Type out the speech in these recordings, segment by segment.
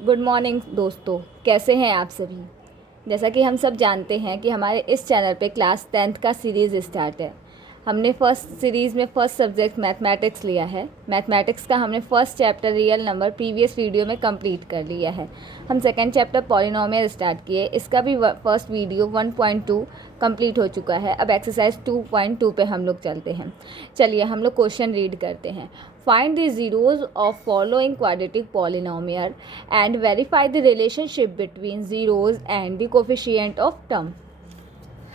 Good morning दोस्तों, कैसे हैं आप सभी। जैसा कि हम सब जानते हैं कि हमारे इस चैनल पे क्लास 10th का सीरीज़ स्टार्ट है। हमने फर्स्ट सीरीज़ में फर्स्ट सब्जेक्ट मैथमेटिक्स लिया है। मैथमेटिक्स का हमने first chapter real number previous video में कंप्लीट कर लिया है। हम सेकंड चैप्टर पॉलिनोमियल स्टार्ट किए, इसका भी फर्स्ट वीडियो 1.2 कंप्लीट हो चुका है। अब एक्सरसाइज 2.2 पे हम लोग चलते हैं। चलिए हम लोग क्वेश्चन रीड करते हैं। Find the zeros of following quadratic polynomial and verify the relationship between zeros and the coefficient of term।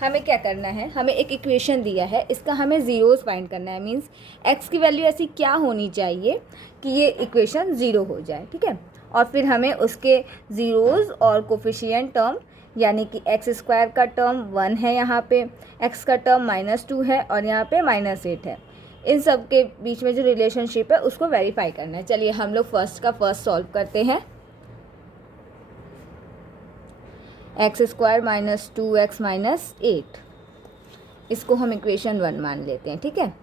हमें क्या करना है, हमें एक इक्वेशन दिया है, इसका हमें ज़ीरोज़ फाइंड करना है। मींस x की वैल्यू ऐसी क्या होनी चाहिए कि ये इक्वेशन ज़ीरो हो जाए, ठीक है। और फिर हमें उसके ज़ीरोज़ और कोफिशिएंट टर्म, यानी कि एक्स स्क्वायर का टर्म 1 है, यहाँ पे x का टर्म -2 है और यहाँ पे -8 है। इन सब के बीच में जो रिलेशनशिप है उसको वेरीफाई करना है। चलिए हम लोग फर्स्ट का फर्स्ट सॉल्व करते हैं। एक्स स्क्वायर -2x -8, इसको हम इक्वेशन 1 मान लेते हैं, ठीक है।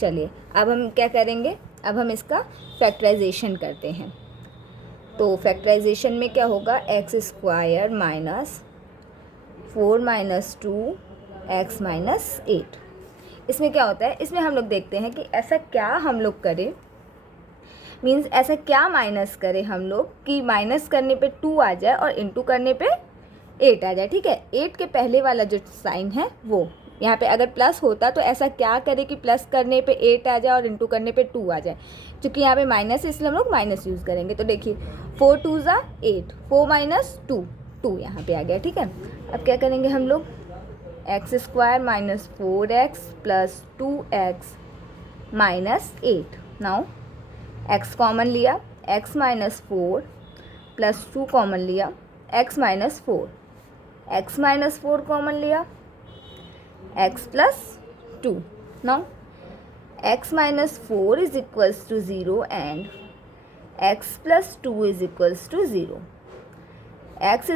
चलिए अब हम क्या करेंगे, अब हम इसका फैक्टराइजेशन करते हैं। तो फैक्टराइजेशन में क्या होगा, एक्स स्क्वायर -4 -2x -8। इसमें क्या होता है, इसमें हम लोग देखते हैं कि ऐसा क्या हम लोग करें, मीन्स ऐसा क्या माइनस करें हम लोग कि माइनस करने पे 2 आ जाए और इंटू करने पे 8 आ जाए, ठीक है। 8 के पहले वाला जो साइन है वो यहाँ पे अगर प्लस होता तो ऐसा क्या करें कि प्लस करने पे 8 आ जाए और इंटू करने पे 2 आ जाए। क्योंकि यहाँ पे माइनस है इसलिए हम लोग माइनस यूज़ करेंगे। तो देखिए 4 2 ज़ा 8, 4 - 2, 2 यहाँ पे आ गया, ठीक है। अब क्या करेंगे हम लोग, x square -4x + 2x -8। Now x common लिया, x -4 + 2 कॉमन लिया, x -4, x -4 कॉमन लिया, x + 2। Now x -4 = 0 and x + 2 = 0। x =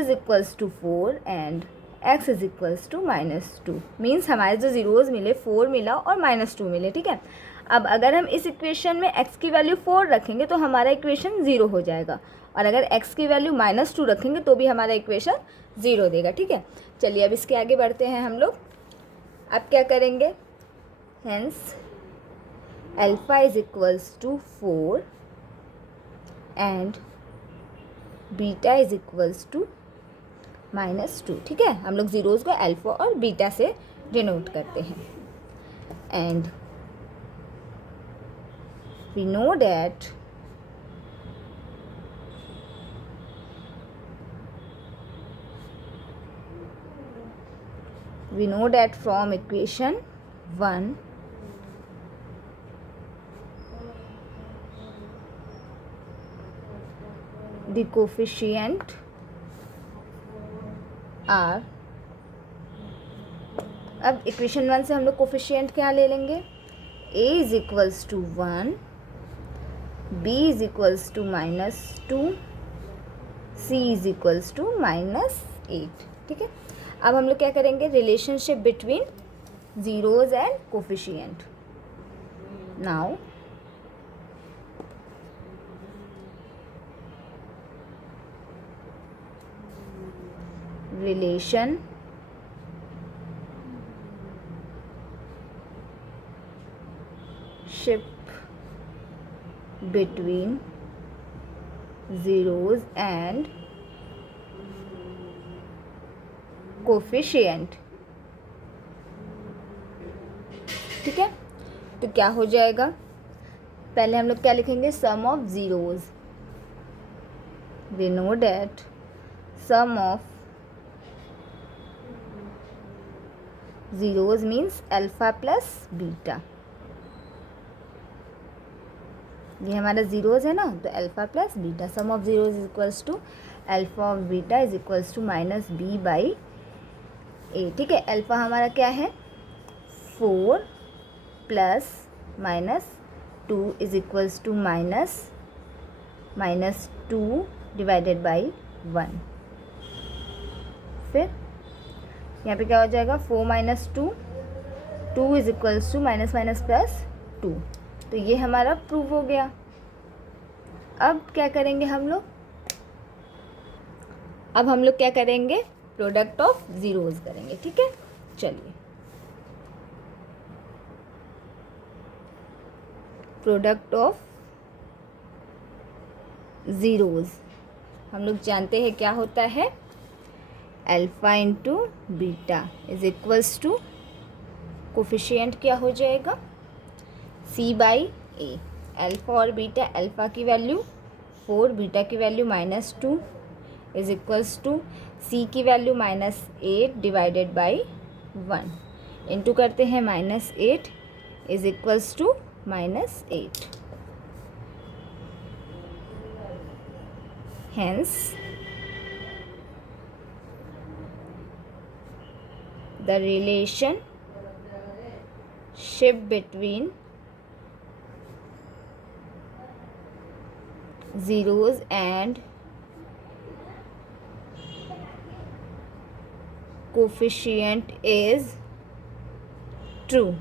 4 and x = -2। Means हमारे जो ज़ीरोज़ मिले 4 मिला और -2 मिले, ठीक है। अब अगर हम इस इक्वेशन में x की वैल्यू 4 रखेंगे तो हमारा इक्वेशन 0 हो जाएगा, और अगर x की वैल्यू -2 रखेंगे तो भी हमारा इक्वेशन 0 देगा, ठीक है। चलिए अब इसके आगे बढ़ते हैं हम लोग। अब क्या करेंगे, हेंस अल्फ़ा = 4 एंड बीटा = -2, ठीक है। हम लोग ज़ीरोज़ को अल्फ़ा और बीटा से डिनोट करते हैं। And we know that from equation 1 the coefficient are, अब इक्वेशन 1 से हम लोग कोफिशिएंट क्या ले लेंगे, a = 1, b = -2, c = -8, ठीक है। अब हम लोग क्या करेंगे, relationship between zeros and coefficient. Now relation ship between zeros and coefficient, ठीक है। तो क्या हो जाएगा, पहले हम लोग क्या लिखेंगे, sum of zeros. We know that sum of zeros means alpha + beta. ये हमारा ज़ीरोज़ है ना, तो alpha + beta. Sum of zeros = alpha of beta = -b/a, ठीक है। अल्फ़ा हमारा क्या है, 4 + -2 = -2 / 1। फिर यहाँ पे क्या हो जाएगा, 4 - 2, 2 = -2। तो ये हमारा प्रूव हो गया। अब क्या करेंगे हम लोग, अब हम लोग क्या करेंगे, प्रोडक्ट ऑफ ज़ीरोज़ करेंगे, ठीक है। चलिए, प्रोडक्ट ऑफ ज़ीरोज़ हम लोग जानते हैं क्या होता है, alpha into beta is equals to, coefficient क्या हो जाएगा, c बाई ए। अल्फ़ा और बीटा, अल्फ़ा की वैल्यू 4, बीटा की value -2 is equals to c की वैल्यू -8 डिवाइडेड बाई 1, इंटू करते हैं -8 is equals to -8। Hence, the relationship between zeros and coefficient is true,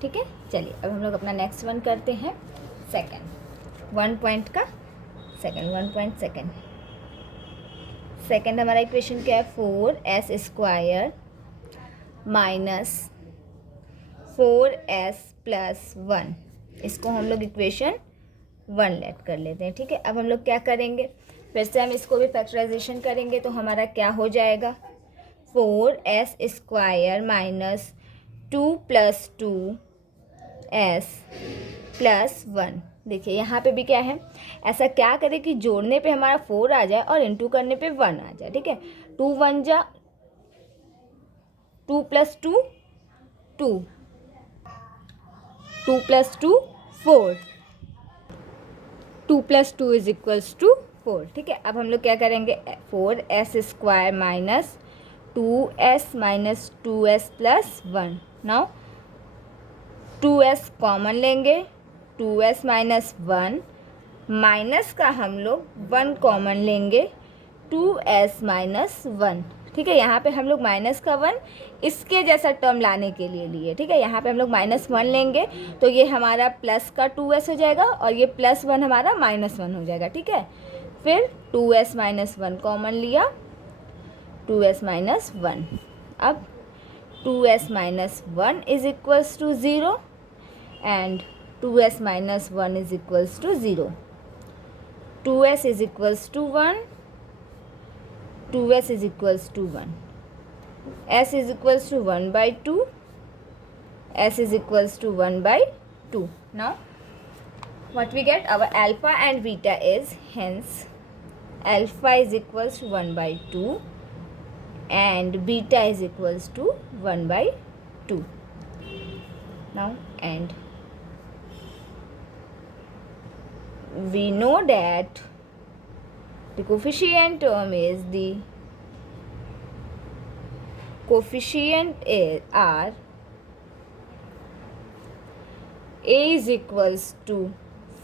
ठीक है। चलिए, अब हम लोग अपना नेक्स्ट वन करते हैं, सेकंड 1 पॉइंट का सेकंड हमारा इक्वेशन क्या है, 4s² माइनस 4s प्लस 1, इसको हम लोग इक्वेशन 1 लेट कर लेते हैं, ठीक है। अब हम लोग क्या करेंगे, फिर से हम इसको भी फैक्टराइजेशन करेंगे, तो हमारा क्या हो जाएगा, 4s² माइनस 2 + 2s प्लस 1। देखिए यहाँ पे भी क्या है, ऐसा क्या करें कि जोड़ने पे हमारा 4 आ जाए और इंटू करने पे 1 आ जाए, ठीक है। 2 1 जा 2 + 2 2, 2 + 2 4, 2 + 2 इज इक्वल्स टू 4, ठीक है। अब हम लोग क्या करेंगे, 4s² minus 2s minus 2s plus 1। Now 2s common लेंगे, 2s माइनस 1 माइनस का हम लोग 1 कॉमन लेंगे, 2s माइनस 1, ठीक है। यहाँ पे हम लोग माइनस का 1 इसके जैसा टर्म लाने के लिए लिए, ठीक है। यहाँ पे हम लोग -1 लेंगे तो ये हमारा प्लस का 2s हो जाएगा और ये +1 हमारा -1 हो जाएगा, ठीक है। फिर 2s माइनस 1 कॉमन लिया, 2s माइनस 1। अब 2s minus 1 is equals to 0 and 2s minus 1 is equals to 0, 2s is equals to 1, 2s is equals to 1, s is equals to 1/2, s is equals to 1/2. Now what we get, our alpha and beta is, hence alpha is equals to 1/2 and beta is equals to 1/2. Now, and we know that the coefficient term is the coefficient are a is equals to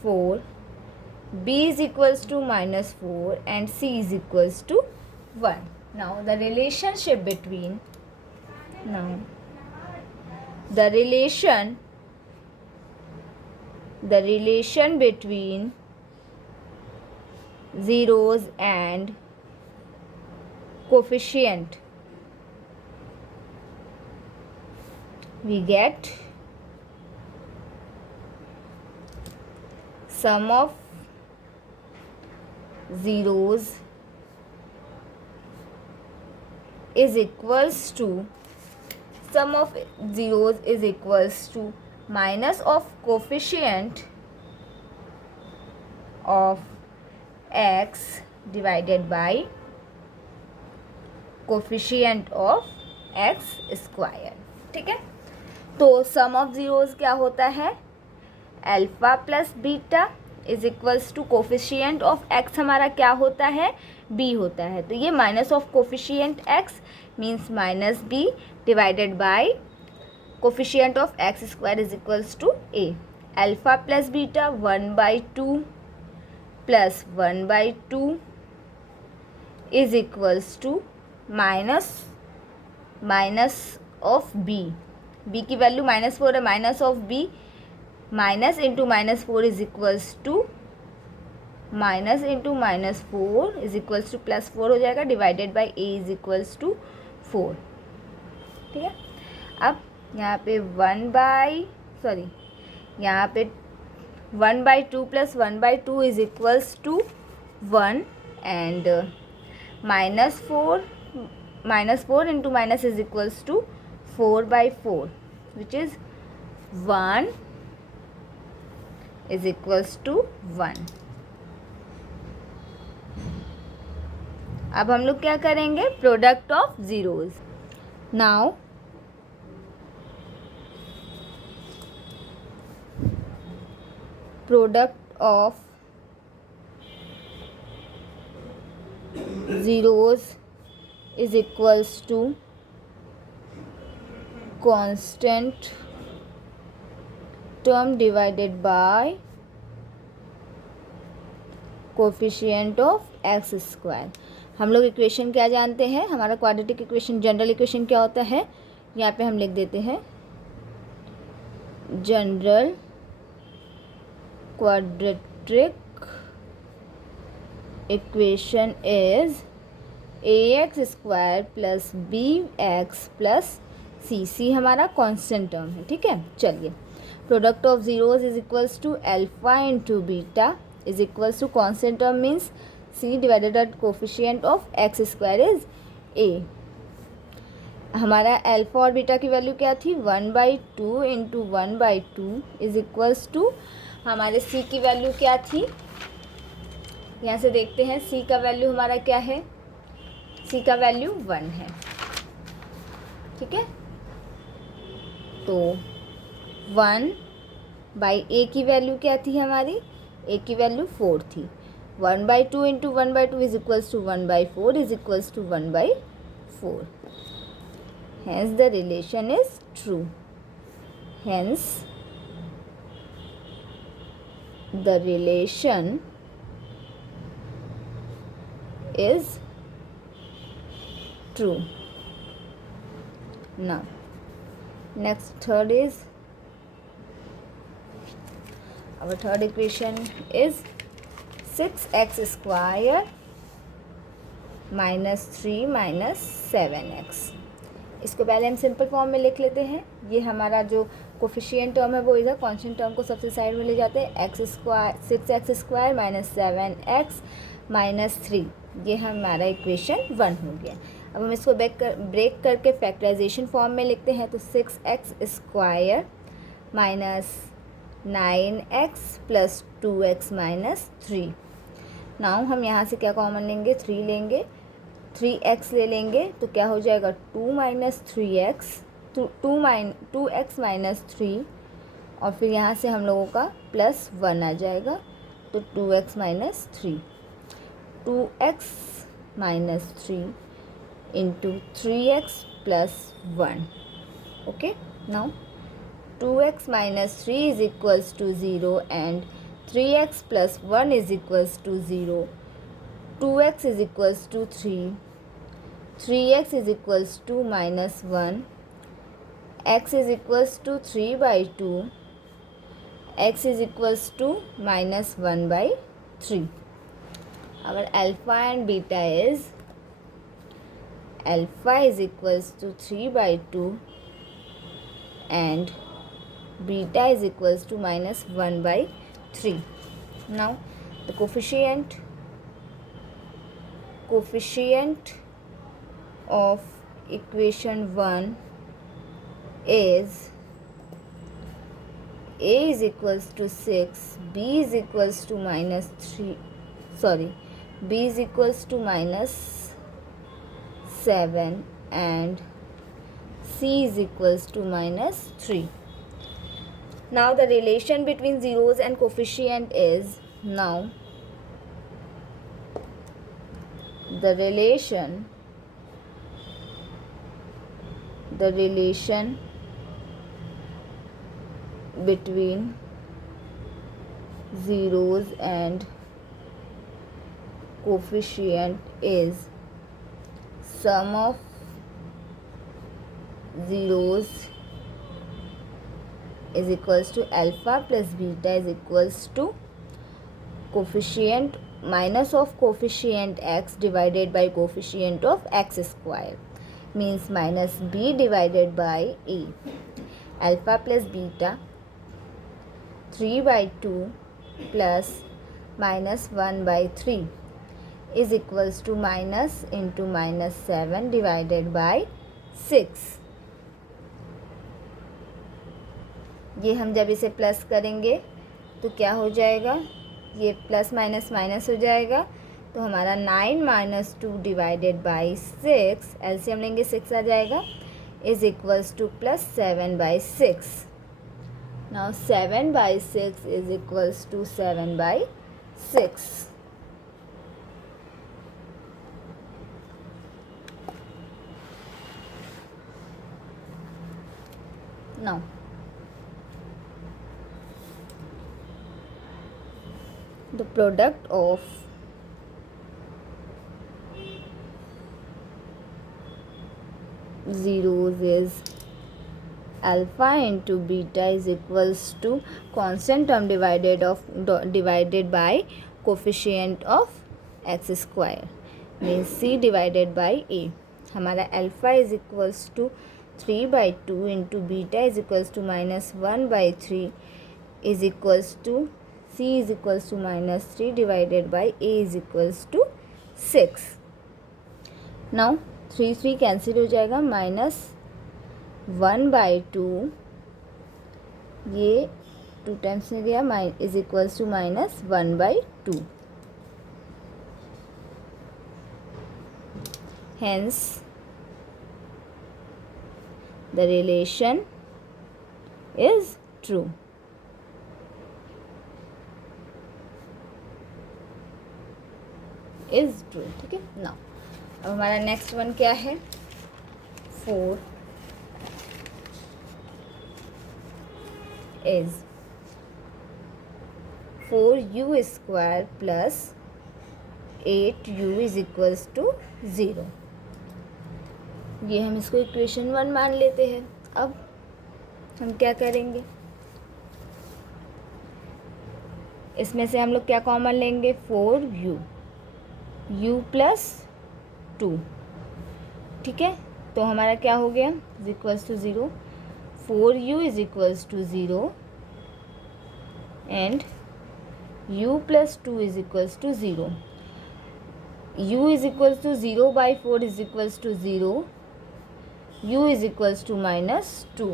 4, b is equals to -4 and c is equals to 1. Now the relationship between, the relation between zeros and coefficient, we get sum of zeros is equals to, sum of zeros is equals to minus of coefficient of x divided by coefficient of x square, ठीक है। तो सम of zeros क्या होता है, alpha plus beta is equals to coefficient of x हमारा क्या होता है, बी होता है। तो ये minus of coefficient x means minus b divided by coefficient of x square is equals to a. Alpha plus beta 1/2 plus 1/2 is equals to minus of b, b की value -4 है, minus of b, minus into -4 is equals to minus into -4 is equals to +4 हो जाएगा, divided by a is equals to 4। ठीक है, अब यहाँ पे यहाँ पे 1/2 + 1/2 is equals to 1 and -4 into minus is equals to 4/4 which is 1 is equals to 1। अब हम लोग क्या करेंगे, product of zeros. Now product of zeros is equals to constant term divided by coefficient of x square. हम लोग equation क्या जानते हैं, हमारा क्वाड्रेटिक इक्वेशन, जनरल इक्वेशन क्या होता है, यहाँ पे हम लिख देते हैं general quadratic equation is ax² + bx + c हमारा कांस्टेंट टर्म है। ठीक है, चलिए, product of zeros is equals to alpha into beta is equals to constant term means c divided by coefficient of x² is a। हमारा alpha और beta की value क्या थी, 1/2 इंटू 1/2 इज इक्वल्स टू हमारे c की value क्या थी, यहाँ से देखते हैं c का वैल्यू हमारा क्या है, c का वैल्यू 1 है। ठीक है, तो 1/a की वैल्यू क्या थी हमारी, a की वैल्यू 4 थी, 1/2 into 1/2 is equals to 1/4 is equals to 1/4। Hence the relation is true. Hence the relation is true. Now next third is our third equation is 6x² -3 -7x। इसको पहले हम simple form में लिख लेते हैं। ये हमारा जो कोफिशिएंट टर्म है वो इधर, कांस्टेंट टर्म को सबसे साइड में ले जाते हैं, 6x² -7x -3, ये हमारा इक्वेशन 1 हो गया। अब हम इसको ब्रेक करके फैक्टराइजेशन फॉर्म में लिखते हैं, तो 6x² -9x + 2x -3। नाउ हम यहाँ से क्या कॉमन लेंगे, 3 लेंगे, 3x ले लेंगे तो क्या हो जाएगा 2 - 3x 2x - 3 और फिर यहाँ से हम लोगों का +1 आ जाएगा, तो 2x - 3 2x - 3 into 3x + 1। Okay, now 2x - 3 is equals to 0 and 3x + 1 is equals to 0, 2x is equals to 3, 3x is equals to -1, x is equals to 3/2, x is equals to -1/3। our alpha and beta is alpha is equals to 3/2 and beta is equals to -1/3। now the coefficient of equation 1 is a is equals to 6, b is equals to b is equals to -7 and c is equals to -3। now the relation between zeros and coefficient is, now the relation between zeros and coefficient is sum of zeros is equals to alpha plus beta is equals to coefficient minus of coefficient x divided by coefficient of x square, means minus b divided by a. Alpha plus beta 3 by 2 plus minus 1 by 3 is equals to minus into minus 7 divided by 6. ये हम जब इसे plus करेंगे तो क्या हो जाएगा, ये प्लस माइनस माइनस हो जाएगा, तो हमारा 9 माइनस 2 डिवाइडेड बाई 6, एलसीएम लेंगे 6 आ जाएगा, is equals to plus 7 by 6. Now 7 by 6 is equals to 7 by 6. Now the product of zeros is alpha into beta is equals to constant term divided by coefficient of x square, means c divided by a. हमारा alpha is equals to 3 by 2 into beta is equals to minus 1 by 3 is equals to c is equals to minus 3 divided by a is equals to 6. Now 3 cancel हो जाएगा, minus 1 by 2, ये 2 times में गया, is equals to minus 1 by 2. Hence the relation is true. Is true. ठीक है. Now अब हमारा next one क्या है, 4 is 4u square plus 8u is equals to 0. ये हम इसको इक्वेशन 1 मान लेते हैं. अब हम क्या करेंगे, इसमें से हम लोग क्या कॉमन लेंगे, 4u, u प्लस 2. ठीक है, तो हमारा क्या हो गया, is equals to 0. 4u is equals to 0 and u plus 2 is equals to 0. u is equals to 0 by 4 is equals to 0. u is equals to minus 2.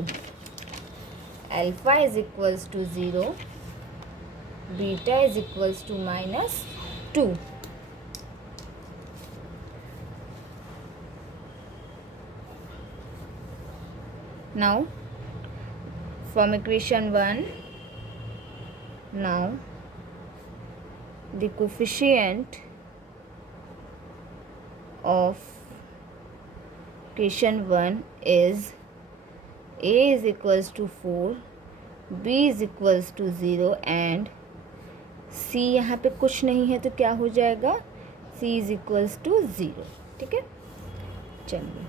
Alpha is equals to 0. Beta is equals to minus 2. Now from equation 1, now the coefficient of equation 1 is a is equals to 4, b is equals to 0 and c यहाँ पे कुछ नहीं है तो क्या हो जाएगा, c is equals to 0. ठीक है, चलिए.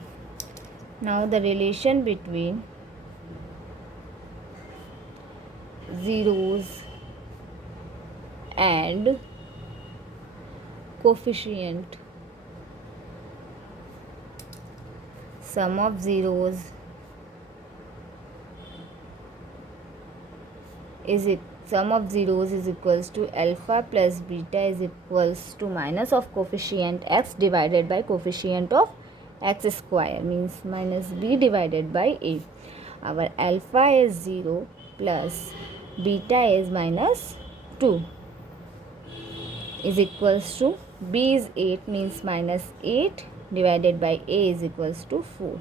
now the relation between zeros and coefficient, sum of zeros is equals to alpha plus beta is equals to minus of coefficient x divided by coefficient of x square, means minus b divided by a. Our alpha is 0 plus beta is minus 2 is equals to b is 8, means minus 8 divided by a is equals to 4.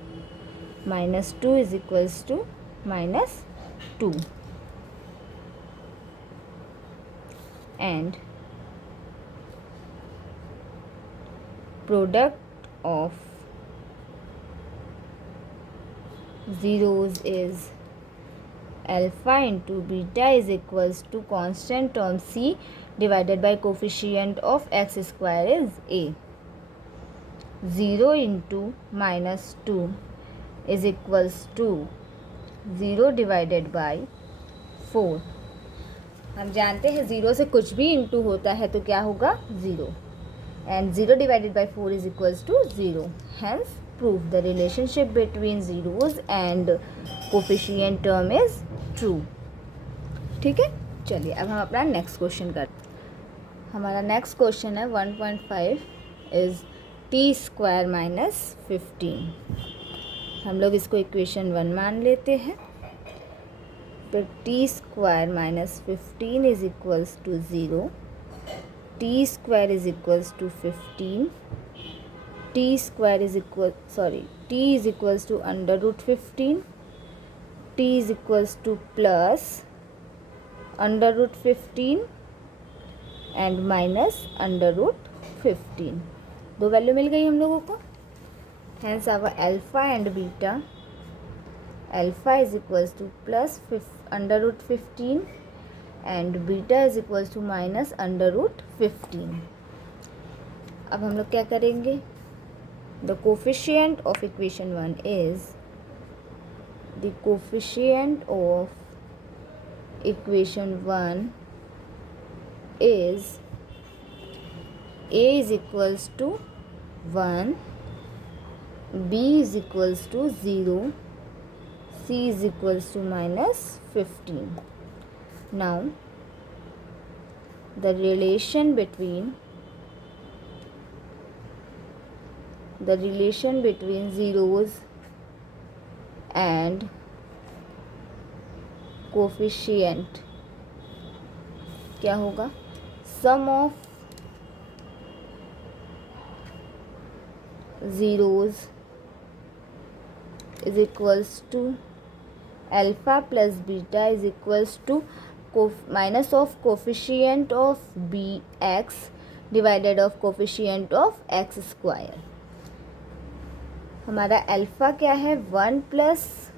Minus 2 is equals to minus 2. And product of zeros is alpha into beta is equals to constant term c divided by coefficient of x square is a. 0 into minus 2 is equals to 0 divided by 4. हम जानते हैं 0 से कुछ भी into होता है तो क्या होगा 0, and 0 divided by 4 is equals to 0. Hence prove the relationship between zeros and coefficient term is true. ठीक है, चलिए अब हम अपना नेक्स्ट क्वेश्चन करते हैं. हमारा नेक्स्ट क्वेश्चन है 1.5 इज़ टी स्क्वायर माइनस 15. हम लोग इसको इक्वेशन 1 मान लेते हैं. फिर t square minus 15 is equals to 0. T square is equals to 15. T square is equal t is equals to under root 15. T is equals to plus under root 15 and minus under root 15. दो value मिल गई हम लोगों को. Hence our alpha and beta. Alpha is equals to plus under root 15 and beta is equals to minus under root 15. अब हम लोग क्या करेंगे. The coefficient of equation 1 is the coefficient of equation 1 is a is equals to 1, b is equals to 0, c is equals to minus 15. Now the relation between zeros and coefficient क्या होगा. Sum of zeros is equals to alpha plus beta is equals to minus of coefficient of b x divided of coefficient of x square. हमारा alpha क्या है 1 plus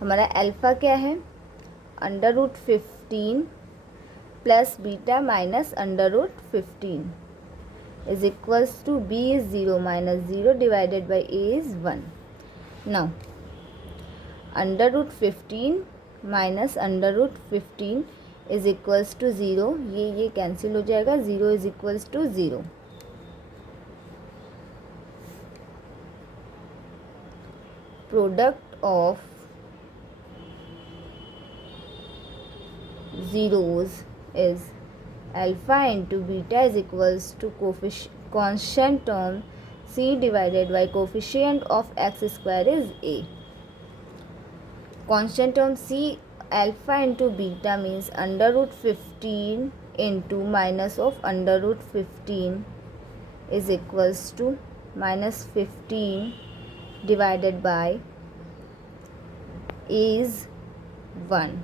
हमारा alpha क्या है under root 15 plus beta minus under root 15 is equals to b is 0 minus 0 divided by a is 1. Now under root 15 minus under root 15 is equals to 0. ये cancel हो जाएगा. 0 is equals to 0. Product of zeros is alpha into beta is equals to constant term c divided by coefficient of x square is a. Constant term c alpha into beta means under root 15 into minus of under root 15 is equals to minus 15 divided by is 1.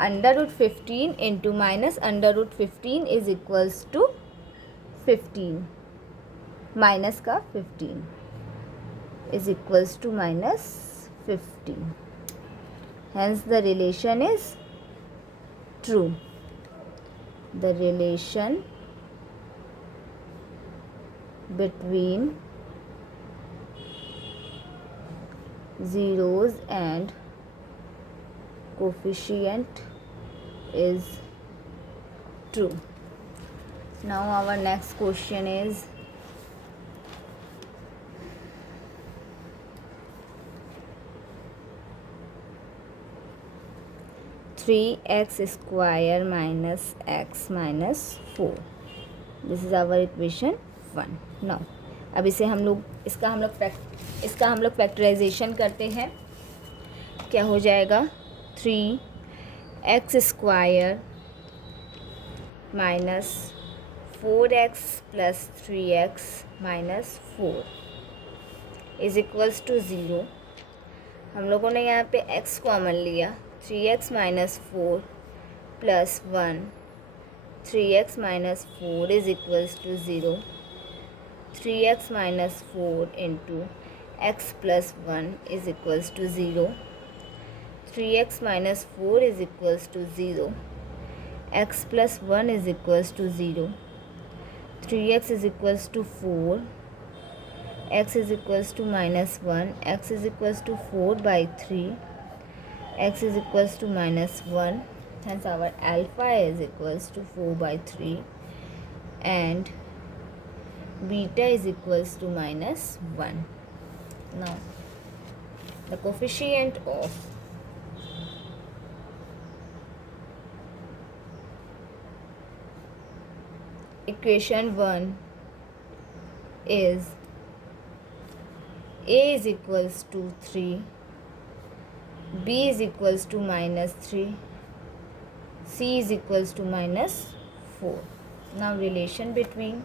Under root 15 into minus under root 15 is equals to 15 minus का 15 is equals to minus 15. Hence the relation is true. The relation between zeros and coefficient is true. Now our next question is three x square minus x minus 4. This is our equation 1. Now अब इसे हम लोग इसका हम लोग factorisation करते हैं. क्या हो जाएगा 3x square minus 4x plus 3x minus 4 is equals to 0. हम लोगों ने यहाँ पे x कॉमन लिया. 3x minus 4 plus 1 3x minus 4 is equals to 0. 3x minus 4 into x plus 1 is equals to 0. 3x minus 4 is equals to 0. x plus 1 is equals to 0. 3x is equals to 4. x is equals to minus 1. x is equals to 4 by 3. x is equals to -1, hence our alpha is equals to 4/3 and beta is equals to -1. Now the coefficient of equation 1 is a is equals to 3, b is equals to -3, c is equals to -4. Now relation between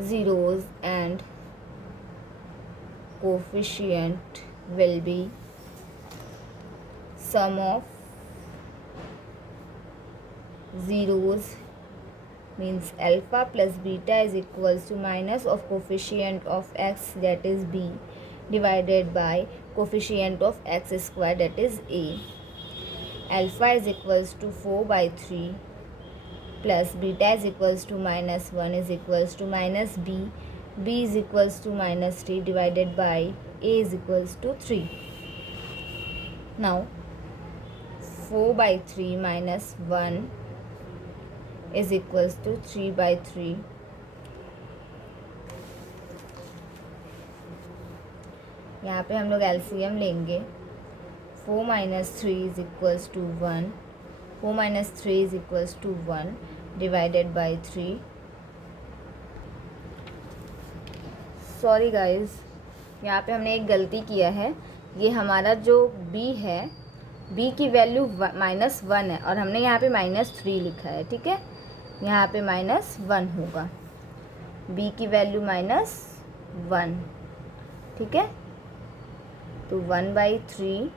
zeros and coefficient will be sum of zeros means alpha plus beta is equals to minus of coefficient of x, that is b, divided by coefficient of x square, that is a. Alpha is equals to 4/3 plus beta is equals to -1 is equals to -b, b is equals to -3 divided by a is equals to 3. Now 4/3 minus 1 is equals to 3/3. यहाँ पे हम लोग LCM लेंगे. 4 minus 3 is equals to 1. 4 minus 3 is equals to 1 divided by 3. Sorry guys, यहाँ पे हमने एक गलती किया है. ये हमारा जो b है, b की वैल्यू -1 है और हमने यहाँ पे -3 लिखा है. ठीक है, यहाँ पे -1 होगा. b की वैल्यू -1. ठीक है, तो 1/3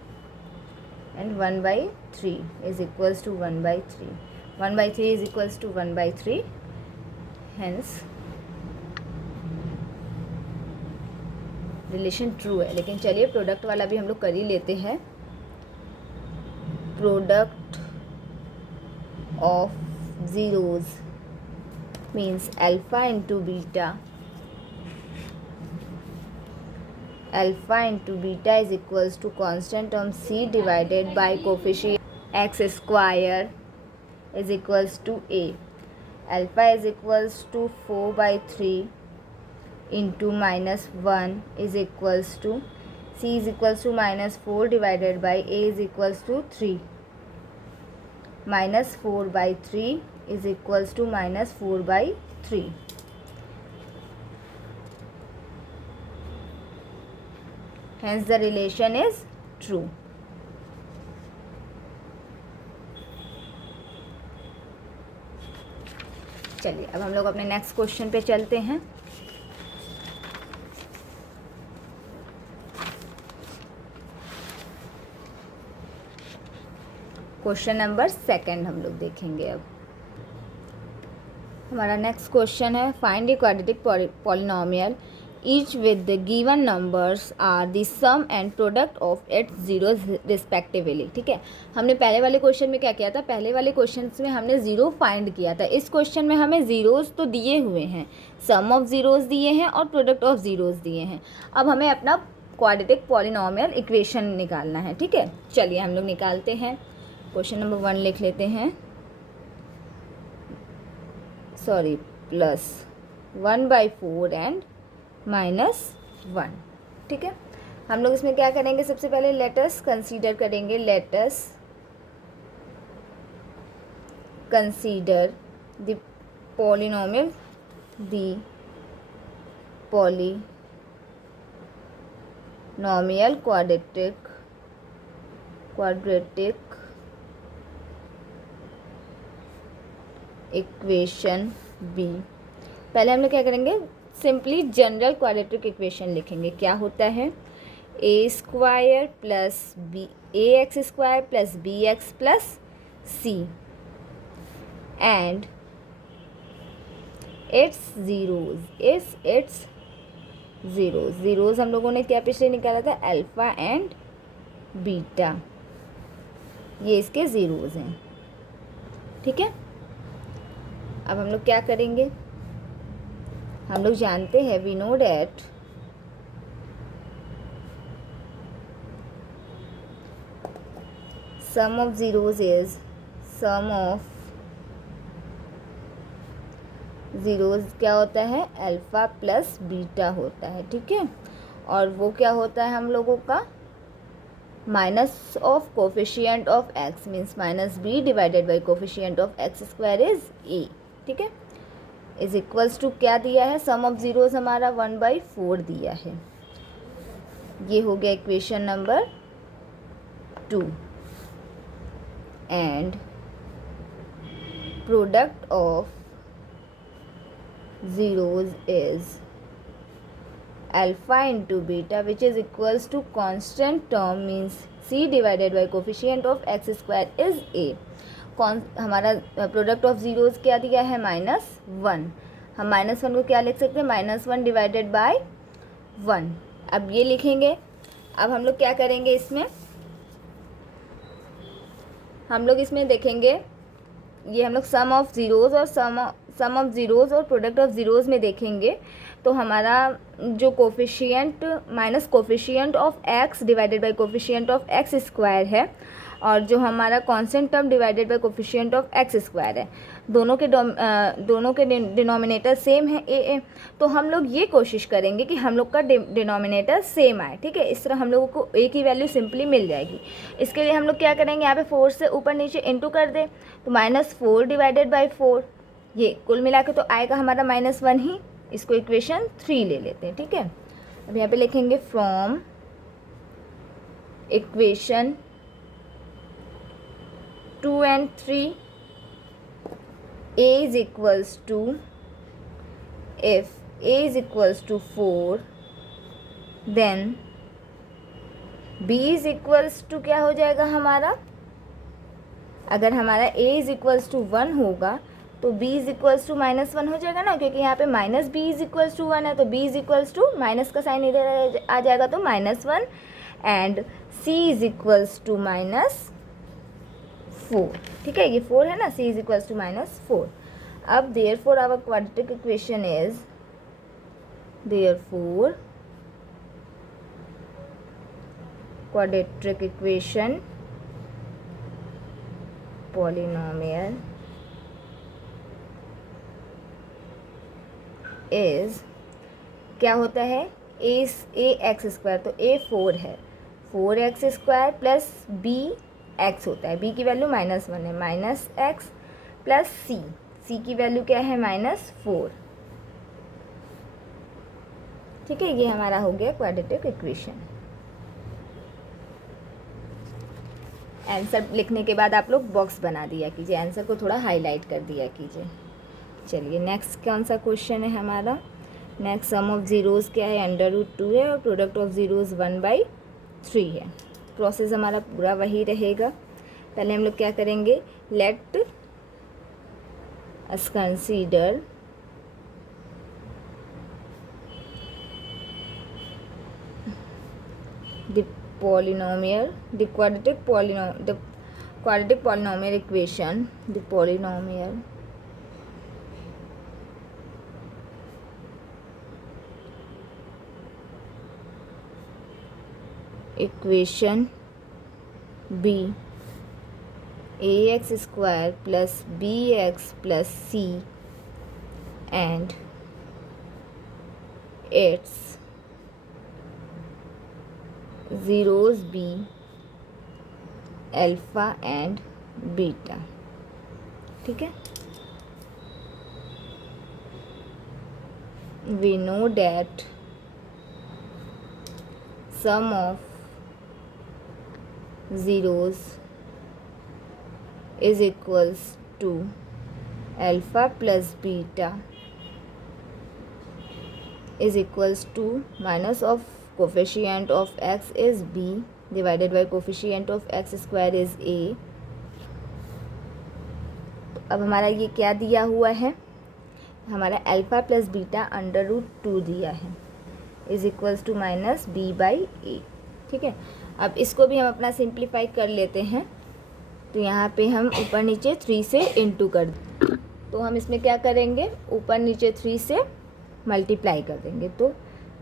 and 1/3 is equals to 1/3. 1/3 is equals to 1/3. Hence relation true है. लेकिन चलिए प्रोडक्ट वाला भी हम लोग कर ही लेते हैं. Product of zeros means alpha into beta. Alpha into beta is equals to constant term c divided by coefficient x square is equals to a. Alpha is equals to 4/3 into -1 is equals to c is equals to -4 divided by a is equals to 3. -4/3 is equals to -4/3. Hence the relation is true. चलिए अब हम लोग अपने next question पे चलते हैं. Question number 2 हम लोग देखेंगे. अब हमारा नेक्स्ट क्वेश्चन है, find the quadratic polynomial each with the given numbers are the sum and product of its zeros respectively. ठीक है, हमने पहले वाले क्वेश्चन में क्या किया था, पहले वाले क्वेश्चन में हमने ज़ीरो फाइंड किया था. इस क्वेश्चन में हमें ज़ीरोज़ तो दिए हुए हैं, सम ऑफ ज़ीरोज़ दिए हैं और प्रोडक्ट ऑफ ज़ीरोज़ दिए हैं. अब हमें अपना क्वाड्रेटिक पॉलिनोमियल इक्वेशन निकालना है. ठीक है, चलिए हम लोग निकालते हैं. क्वेश्चन नंबर 1 लिख लेते हैं. Sorry, plus 1/4 and -1. ठीक है, हम लोग इसमें क्या करेंगे, सबसे पहले लेटस कंसीडर करेंगे. Let's consider the polynomial quadratic equation b. पहले हम लोग क्या करेंगे, सिंपली जनरल क्वाड्रेटिक इक्वेशन लिखेंगे. क्या होता है, a² plus ax² plus bx plus c and its zeros हम लोगों ने क्या पिछले निकाला था, अल्फ़ा एंड बीटा. ये इसके ज़ीरोज़ हैं. ठीक है। अब हम लोग क्या करेंगे, हम लोग जानते हैं, we know that sum of zeros is sum of zeros क्या होता है, अल्फ़ा प्लस बीटा होता है, ठीक है। और वो क्या होता है हम लोगों का, minus of coefficient of x means minus b divided by coefficient of x square is a, ठीक है। इज इक्वल्स टू क्या दिया है, सम ऑफ ज़ीरोज़ हमारा 1/4 दिया है। ये हो गया equation number 2। And product of zeros is alpha into beta which is equals to constant term means c divided by coefficient of x square is a। हमारा प्रोडक्ट ऑफ ज़ीरोज़ क्या दिया है, -1। हम -1 को क्या लिख सकते हैं, -1 डिवाइडेड बाय 1। अब ये लिखेंगे। अब हम लोग क्या करेंगे, इसमें हम लोग इसमें देखेंगे, ये हम लोग सम ऑफ ज़ीरोज़ और सम ऑफ ज़ीरोज़ और प्रोडक्ट ऑफ ज़ीरोज़ में देखेंगे तो हमारा जो coefficient minus coefficient of x divided by coefficient of x square है और जो हमारा constant term divided by coefficient of x square है, दोनों के डिनोमिनेटर सेम है ए। तो हम लोग ये कोशिश करेंगे कि हम लोग का डिनोमिनेटर सेम आए, ठीक है। इस तरह हम लोगों को ए की वैल्यू सिंपली मिल जाएगी। इसके लिए हम लोग क्या करेंगे, यहाँ पे 4 से ऊपर नीचे इंटू कर दें तो -4 डिवाइडेड बाई 4, ये कुल मिला के तो आएगा हमारा -1 ही। इसको इक्वेशन 3 ले लेते हैं, ठीक है। अब यहाँ पे लिखेंगे from equation 2 and 3 a is equals to, if a is equals to 4 then b is equals to क्या हो जाएगा हमारा, अगर हमारा a is equals to 1 होगा तो b is equals to -1 हो जाएगा ना, क्योंकि यहाँ पे -b is equals to 1 है तो b is equals to minus का साइन इधर आ जाएगा तो -1 and c is equals to -4, ठीक है। ये 4 है ना, c is equals to -4। अब therefore our quadratic equation is, therefore quadratic equation polynomial is क्या होता है, ए एक्स स्क्वायर, तो ए 4 है, 4x square plus b x होता है, बी की वैल्यू -1 है, -x प्लस सी की वैल्यू क्या है, -4, ठीक है। ये हमारा हो गया क्वाड्रेटिक इक्वेशन। आंसर लिखने के बाद आप लोग बॉक्स बना दिया कीजिए, आंसर को थोड़ा हाईलाइट कर दिया कीजिए। चलिए नेक्स्ट कौन सा क्वेश्चन है हमारा, नेक्स्ट सम ऑफ ज़ीरोज़ क्या है, √2 है और प्रोडक्ट ऑफ ज़ीरोज़ 1/3 है। प्रोसेस हमारा पूरा वही रहेगा। पहले हम लोग क्या करेंगे, let us consider the polynomial, the quadratic polynomial equation, the polynomial equation b ax square plus bx plus c and its zeros be alpha and beta, ठीक है। we know that sum of zeros is equals to alpha plus beta is equals to minus of coefficient of x is b divided by coefficient of x square is a। तो अब हमारा ये क्या दिया हुआ है, हमारा अल्फ़ा प्लस बीटा √2 दिया है इज इक्वल्स टू -b/a, ठीक है। अब इसको भी हम अपना सिंप्लीफाई कर लेते हैं। तो यहाँ पे हम ऊपर नीचे 3 से इंटू कर दें। तो हम इसमें क्या करेंगे, ऊपर नीचे 3 से मल्टीप्लाई कर देंगे। तो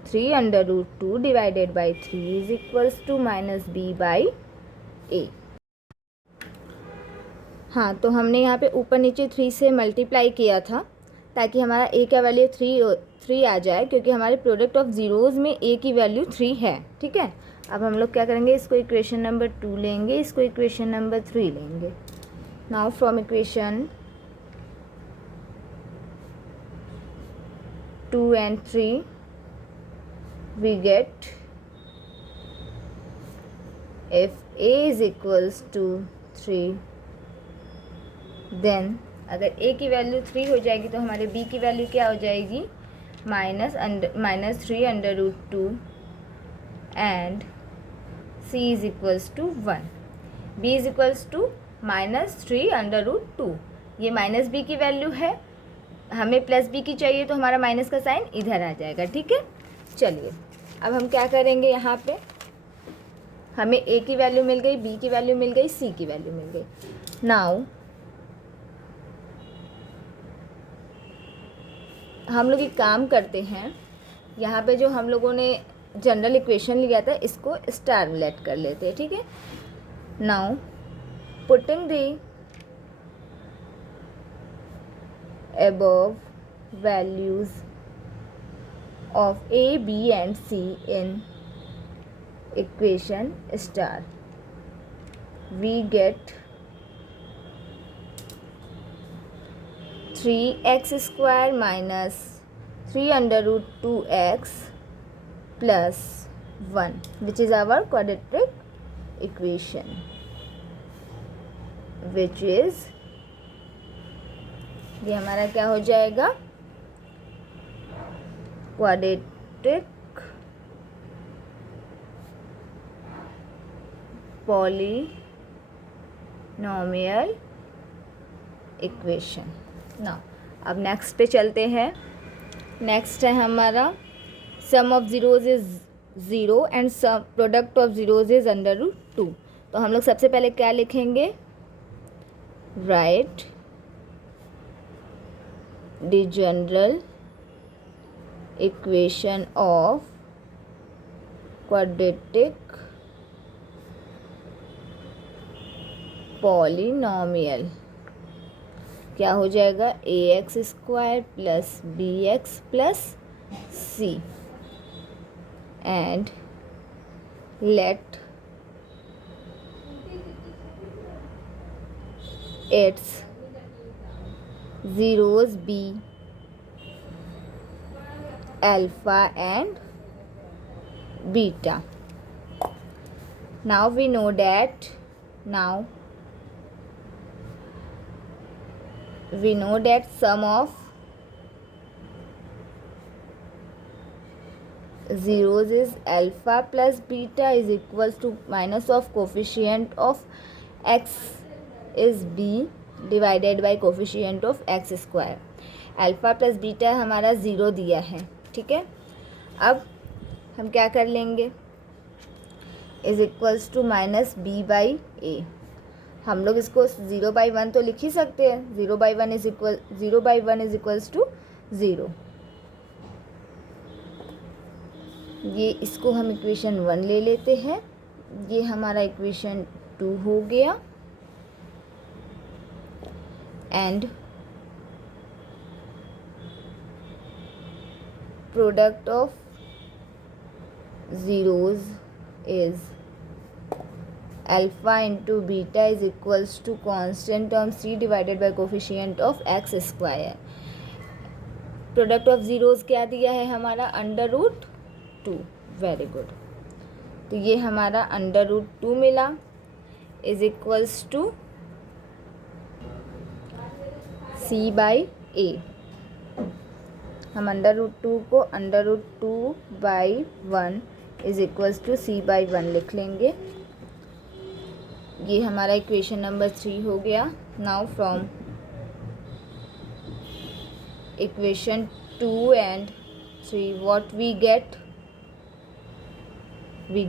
3/√2 divided by 3 is equals to minus b by a. हाँ, तो हमने यहाँ पे ऊपर नीचे 3 से मल्टीप्लाई किया था ताकि हमारा ए का वैल्यू 3 आ जाए, क्योंकि हमारे प्रोडक्ट ऑफ ज़ीरोज़ में ए की वैल्यू 3 है। ठीक है, अब हम लोग क्या करेंगे, इसको इक्वेशन नंबर 2 लेंगे, इसको इक्वेशन नंबर 3 लेंगे। Now from equation 2 and 3 we get if a is equals to 3, then अगर a की वैल्यू 3 हो जाएगी तो हमारे b की वैल्यू क्या हो जाएगी, -3/√2 and c is equals to 1। b is equals to -3/√2, ये माइनस b की वैल्यू है, हमें प्लस b की चाहिए तो हमारा माइनस का साइन इधर आ जाएगा। ठीक है, चलिए अब हम क्या करेंगे, यहाँ पे हमें a की वैल्यू मिल गई, b की वैल्यू मिल गई, c की वैल्यू मिल गई। नाउ हम लोग एक काम करते हैं, यहाँ पे जो हम लोगों ने जनरल इक्वेशन लिया था इसको स्टार लेट कर लेते हैं। ठीक है, now putting the above values of a, b and c in equation star, we get 3x square minus 3/√2x plus 1, which is our quadratic equation, which is, ये हमारा क्या हो जाएगा, क्वाड्रेटिक पॉलिनोमियल इक्वेशन। ना अब नेक्स्ट पे चलते हैं। नेक्स्ट है हमारा sum of zeros is 0 and sum product of zeros is √2। तो हम लोग सबसे पहले क्या लिखेंगे, write the general equation of quadratic polynomial, क्या हो जाएगा, ax square plus bx plus c, and let its zeros be alpha and beta. Now we know that sum of zeros is alpha plus beta is equals to minus of coefficient of x is b divided by coefficient of x square. Alpha plus beta हमारा 0 दिया है। ठीक है, अब हम क्या कर लेंगे, is equals to minus b by a. हम लोग इसको 0/1 तो लिख ही सकते हैं, 0/1 इज इक्वल्स टू 0। ये इसको हम इक्वेशन 1 ले लेते हैं, ये हमारा इक्वेशन 2 हो गया, and product of zeros is alpha into beta is equals to constant term c divided by coefficient of x square. Product of zeros क्या दिया है हमारा, √2। वेरी गुड, तो ये हमारा √2 मिला is equals to c by a. हम √2 को √2/1 इज इक्वल्स टू c/1 लिख लेंगे। ये हमारा इक्वेशन नंबर 3 हो गया। Now from equation 2 and 3 what we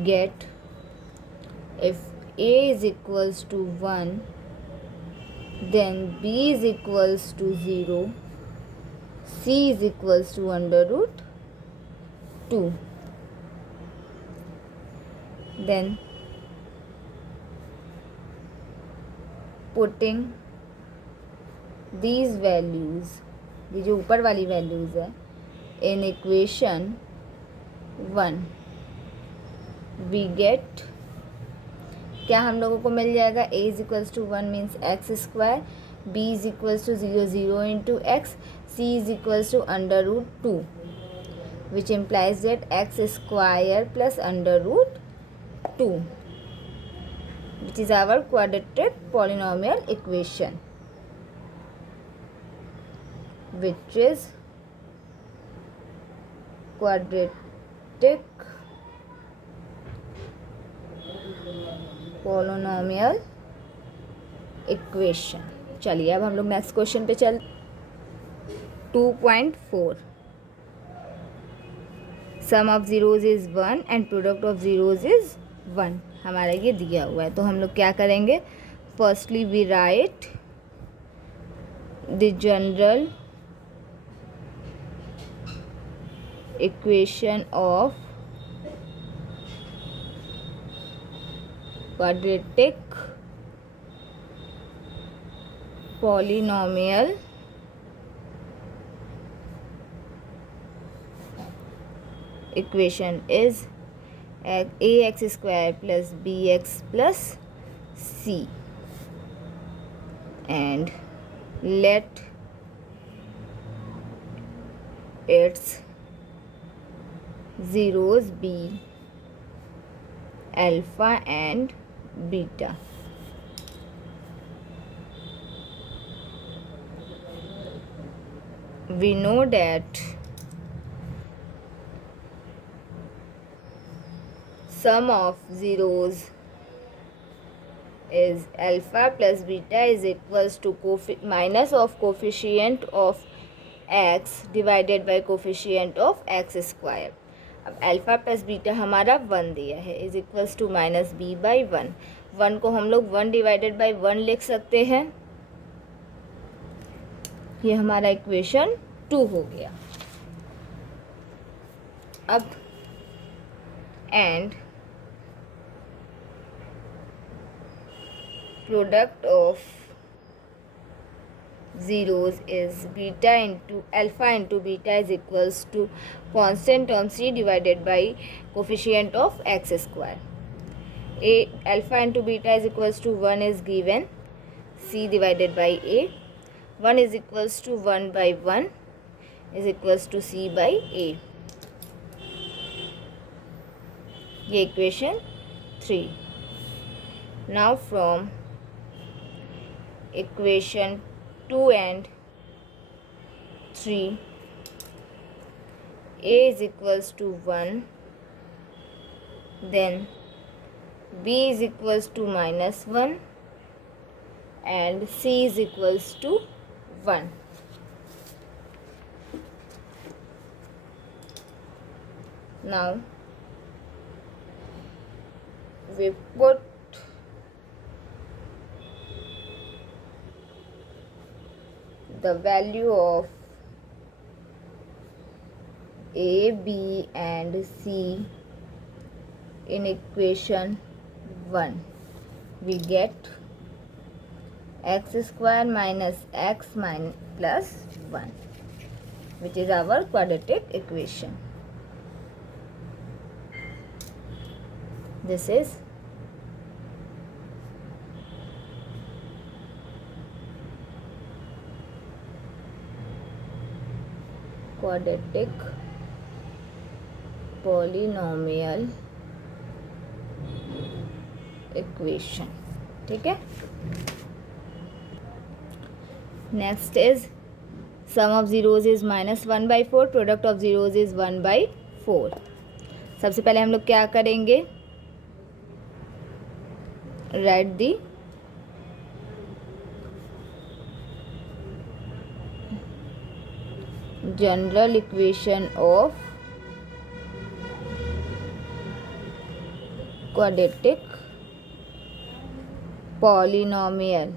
get if a is equals to 1 then b is equals to 0, c is equals to under root 2. Then putting these values, ये जो ऊपर वाली वैल्यूज़ है, in equation 1 we get, क्या हम लोगों को मिल जाएगा, a is equals to 1 means x square, b is equals to 0 0 into x, c is equals to under root 2, which implies that x square plus under root 2, which is our quadratic polynomial equation, which is quadratic polynomial equation. चलिए अब हम लोग next question पे चल 2.4 sum of zeros is 1 and product of zeros is 1 हमारा ये दिया हुआ है. तो हम लोग क्या करेंगे, firstly we write the general equation of quadratic polynomial equation is ax square plus bx plus c, and let its zeros be alpha and beta. We know that sum of zeros is alpha plus beta is equals to minus of coefficient of x divided by coefficient of x square. अब alpha plus beta हमारा 1 दिया है, is equals to minus b by 1. 1 को हम लोग 1 divided by 1 लिख सकते हैं. ये हमारा इक्वेशन 2 हो गया. अब and product of zeros is beta into alpha into beta is equals to constant term c divided by coefficient of x square. A alpha into beta is equals to 1 is given, c divided by a, 1 is equals to 1 by 1 is equals to c by a. ये equation 3. Now from equation 2 and 3, a is equals to 1, then b is equals to minus 1 and c is equals to 1. Now we put the value of a, b and c in equation 1. We get x square minus x plus 1, which is our quadratic equation. This is quadratic polynomial equation. ठीक है. Next is sum of zeros is minus 1 by 4, product of zeros is 1 by 4. सबसे पहले हम लोग क्या करेंगे, write the general equation of quadratic polynomial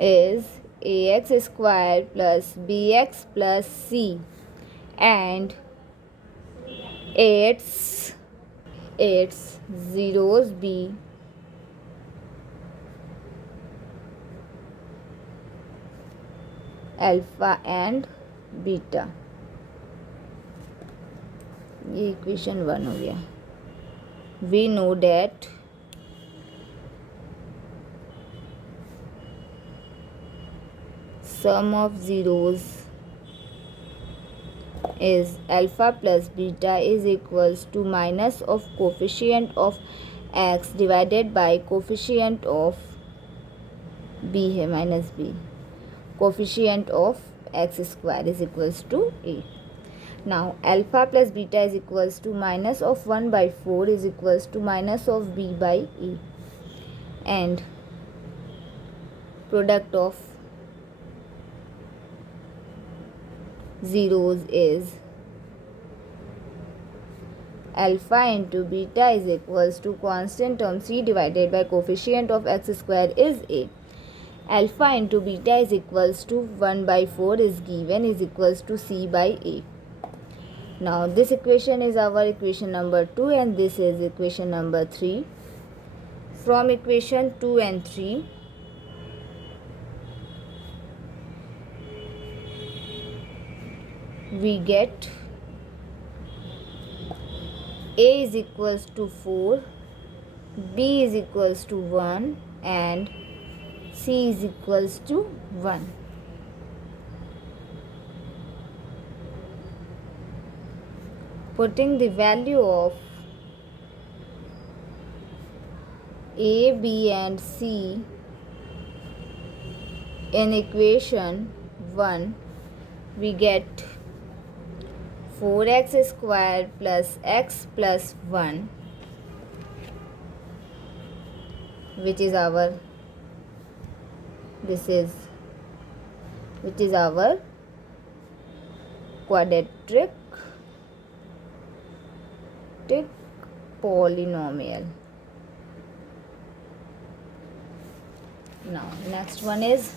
is ax square plus bx plus c, and its zeros be alpha and beta. ये equation 1 हो गया। We know that sum of zeros is alpha plus beta is equals to minus of coefficient of x divided by coefficient of b है minus b, coefficient of x square is equals to a. Now alpha plus beta is equals to minus of 1 by 4 is equals to minus of b by a, and product of zeros is alpha into beta is equals to constant term c divided by coefficient of x square is a. Alpha into beta is equals to 1 by 4 is given is equals to c by a. Now this equation is our equation number 2 and this is equation number 3. From equation 2 and 3, we get a is equals to 4, b is equals to 1 and c is equals to 1. Putting the value of a, b and c in equation 1, we get 4x square plus x plus 1, which is our quadratic polynomial. Now next one is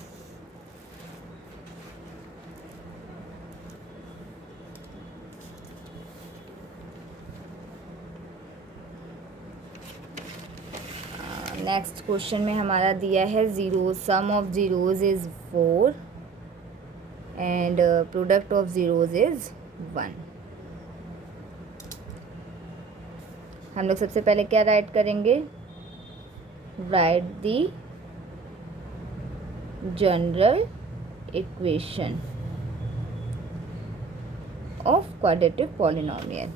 next question में हमारा दिया है zero, sum of zeros is 4 and product of zeros is 1. हम लोग सबसे पहले क्या write करेंगे? Write the general equation of quadratic polynomial.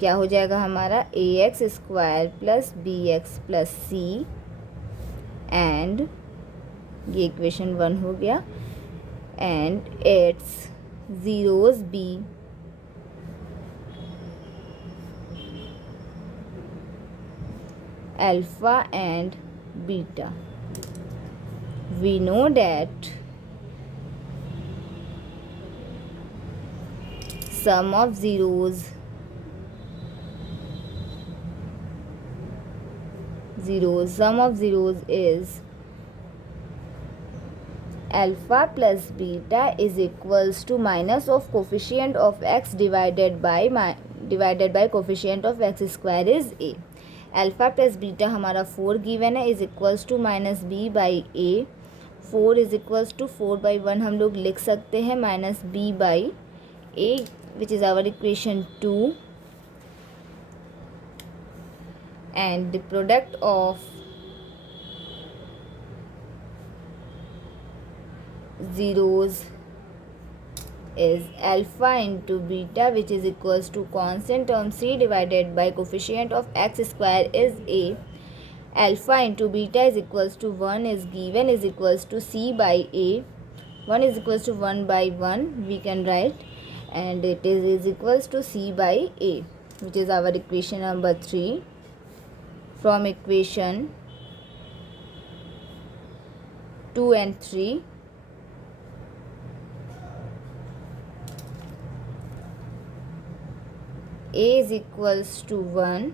क्या हो जाएगा हमारा? A x square plus b x plus c, and ये इक्वेशन 1 हो गया, and its zeros be alpha and beta. We know that sum of zeros is alpha plus beta is equals to minus of coefficient of x divided by coefficient of x square is a. Alpha plus beta हमारा 4 given है is equals to minus b by a. 4 is equals to 4/1 हम लोग लिख सकते हैं minus b by a, which is our equation 2, and the product of zeros is alpha into beta, which is equals to constant term c divided by coefficient of x square is a. Alpha into beta is equals to 1 is given is equals to c by a. 1 is equals to 1 by 1 we can write, and it is equals to c by a, which is our equation number 3. From equation 2 and 3, a is equals to 1,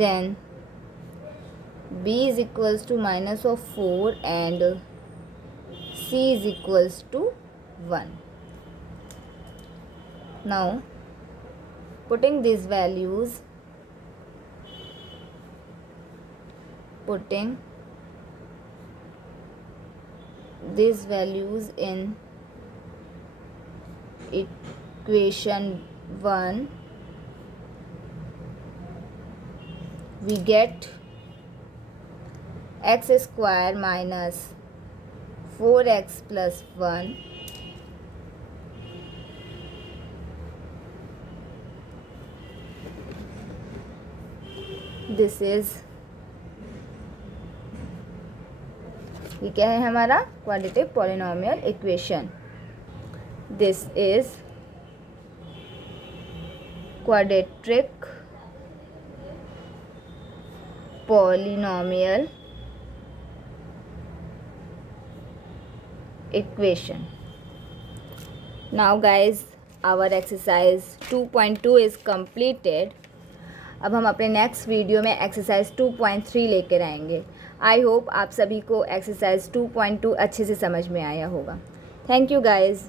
then b is equals to minus of 4 and c is equals to 1. Now putting these values in equation 1, we get x square minus 4x plus 1 this is, ये क्या है हमारा quadratic polynomial equation. This is quadratic polynomial equation. Now guys, our exercise 2.2 is completed. अब हम अपने next video में exercise 2.3 लेकर आएंगे. आई होप आप सभी को एक्सरसाइज 2.2 अच्छे से समझ में आया होगा. Thank you guys.